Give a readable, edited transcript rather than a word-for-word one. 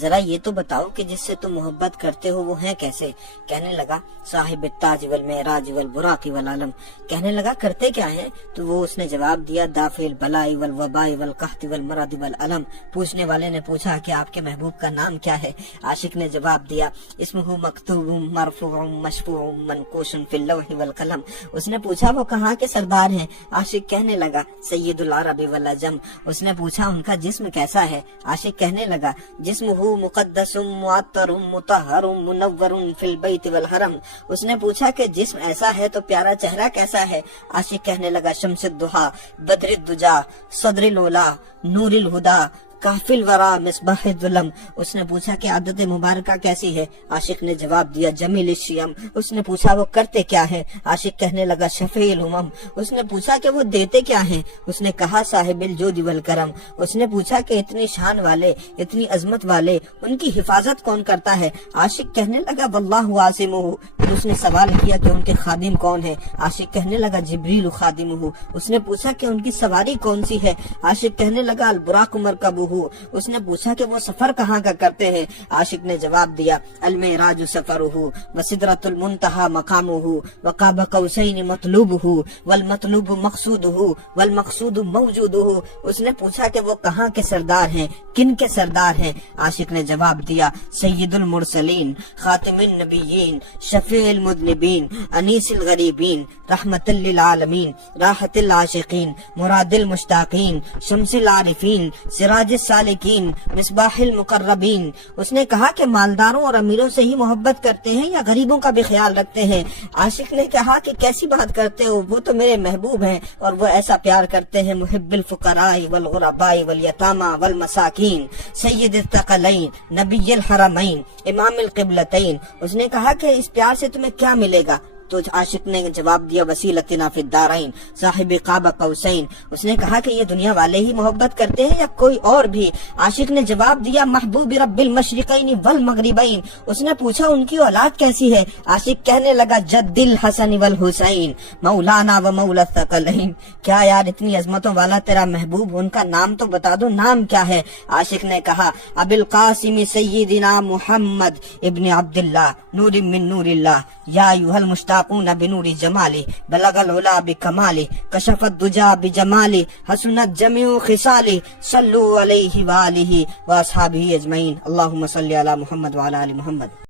ذرا یہ تو بتاؤ کہ جس سے تم محبت کرتے ہو وہ ہیں کیسے؟ کہنے لگا صاحب التاج والمعراج والبراق والعلم۔ کہنے لگا کرتے کیا ہیں؟ تو وہ اس نے جواب دیا دافع البلاء والوباء والقحط والمرض والالم۔ پوچھنے والے نے پوچھا کہ آپ کے محبوب کا نام کیا ہے؟ عاشق نے جواب دیا اسمہ مکتوب مرفوع مشفوع منقوش فی اللوح والقلم۔ اس نے پوچھا وہ کہاں کے سردار ہیں؟ عاشق کہنے لگا سید العرب والعجم۔ اس نے پوچھا ان کا جسم کیسا ہے؟ عاشق کہنے لگا جسمہ مقدس معطر مطہر منور فی البیت والحرم۔ اس نے پوچھا کہ جسم ایسا ہے تو پیارا چہرہ کیسا ہے؟ عاشق کہنے لگا شمس الضحیٰ بدر الدجا صدر الاولیٰ نور الہدیٰ کافی الورا مصباح الظلم۔ اس نے پوچھا کہ عادت مبارکہ کیسی ہے؟ عاشق نے جواب دیا جمیل الشیم۔ اس نے پوچھا وہ کرتے کیا ہے؟ عاشق کہنے لگا شفیع الامم۔ اس نے پوچھا کہ وہ دیتے کیا ہیں؟ اس نے کہا صاحب الجود والکرم۔ اس نے پوچھا کہ اتنی شان والے اتنی عظمت والے ان کی حفاظت کون کرتا ہے؟ عاشق کہنے لگا واللہ عاصمہ۔ پھر اس نے سوال کیا کہ ان کے خادم کون ہے؟ عاشق کہنے لگا جبریل خادمہ۔ اس نے پوچھا کہ ان کی سواری کون سی ہے؟ عاشق کہنے لگا البراق مرکبہ۔ اس نے پوچھا کہ وہ سفر کہاں کا کرتے ہیں؟ عاشق نے جواب دیا المعراج سفرہ وسدرۃ المنتہی مقامہ وقاب قوسین مطلوبہ والمطلوب مقصودہ والمقصود موجودہ۔ اس نے پوچھا کہ وہ کہاں کے سردار ہیں، کن کے سردار ہیں؟ عاشق نے جواب دیا سید المرسلین خاتم النبیین شفیع المذنبین انیس الغریبین رحمت للعالمین راحت العاشقین مراد المشتاقین شمس العارفین سراج السالکین مصباح المقربین۔ اس نے کہا کہ مالداروں اور امیروں سے ہی محبت کرتے ہیں یا غریبوں کا بھی خیال رکھتے ہیں؟ عاشق نے کہا کہ کیسی بات کرتے ہو، وہ تو میرے محبوب ہیں اور وہ ایسا پیار کرتے ہیں محب الفقراء والغرباء والیتامى والمساکین سید الثقلین نبی الحرمین امام القبلتین۔ اس نے کہا کہ اس پیار سے تمہیں کیا ملے گا؟ تو عاشق نے جواب دیا وسیلتنا فی الدارین صاحب قاب قوسین۔ اس نے کہا کہ یہ دنیا والے ہی محبت کرتے ہیں یا کوئی اور بھی؟ عاشق نے جواب دیا محبوب رب المشرقین والمغربین۔ اس نے پوچھا ان کی اولاد کیسی ہے؟ عاشق کہنے لگا جد الحسن والحسین مولانا و مولا الثقلین۔ کیا یار اتنی عظمتوں والا تیرا محبوب، ان کا نام تو بتا دو، نام کیا ہے؟ عاشق نے کہا ابو القاسم سیدنا محمد ابن عبداللہ نور من نور اللہ یا ایھا المشتاقون بنور جمالی بلغ العلا بکمالی کشف الدجا بجمالی حسنت جمیع خصالی صلو علیہ وآلہ واصحابہ اجمعین۔ اللہم صلی علی محمد وعلی آل محمد۔